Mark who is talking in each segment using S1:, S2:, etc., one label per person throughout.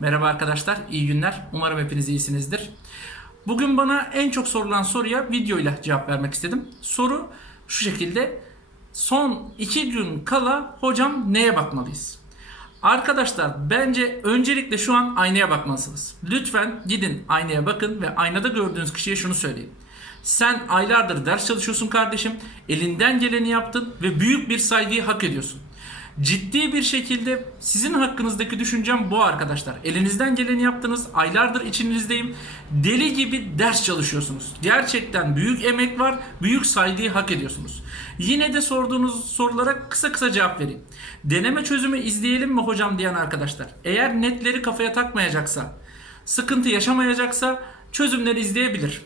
S1: Merhaba arkadaşlar, iyi günler. Umarım hepiniz iyisinizdir. Bugün bana en çok sorulan soruya videoyla cevap vermek istedim. Soru şu şekilde. Son iki gün kala hocam neye bakmalıyız? Arkadaşlar bence öncelikle şu an aynaya bakmalısınız. Lütfen gidin aynaya bakın ve aynada gördüğünüz kişiye şunu söyleyin. Sen aylardır ders çalışıyorsun kardeşim. Elinden geleni yaptın ve büyük bir saygıyı hak ediyorsun. Ciddi bir şekilde sizin hakkınızdaki düşüncem bu arkadaşlar. Elinizden geleni yaptınız. Aylardır içinizdeyim. Deli gibi ders çalışıyorsunuz. Gerçekten büyük emek var. Büyük saygıyı hak ediyorsunuz. Yine de sorduğunuz sorulara kısa kısa cevap vereyim. Deneme çözümü izleyelim mi hocam diyen arkadaşlar. Eğer netleri kafaya takmayacaksa, sıkıntı yaşamayacaksa çözümleri izleyebilir.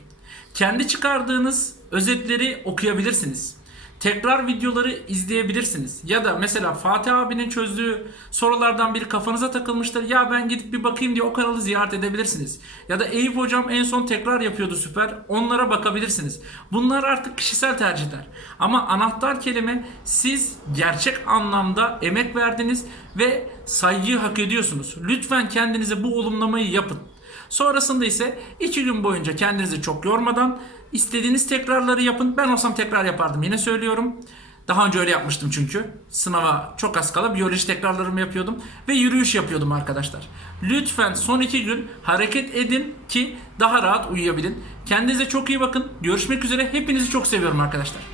S1: Kendi çıkardığınız özetleri okuyabilirsiniz. Tekrar videoları izleyebilirsiniz. Ya da mesela Fatih abinin çözdüğü sorulardan biri kafanıza takılmıştır. Ya ben gidip bir bakayım diye o kanalı ziyaret edebilirsiniz. Ya da Eyüp hocam en son tekrar yapıyordu süper. Onlara bakabilirsiniz. Bunlar artık kişisel tercihler. Ama anahtar kelime siz gerçek anlamda emek verdiniz ve saygıyı hak ediyorsunuz. Lütfen kendinize bu olumlamayı yapın. Sonrasında ise iki gün boyunca kendinizi çok yormadan istediğiniz tekrarları yapın. Ben olsam tekrar yapardım yine söylüyorum. Daha önce öyle yapmıştım çünkü. Sınava çok az kala biyoloji tekrarlarımı yapıyordum ve yürüyüş yapıyordum arkadaşlar. Lütfen son iki gün hareket edin ki daha rahat uyuyabilin. Kendinize çok iyi bakın. Görüşmek üzere. Hepinizi çok seviyorum arkadaşlar.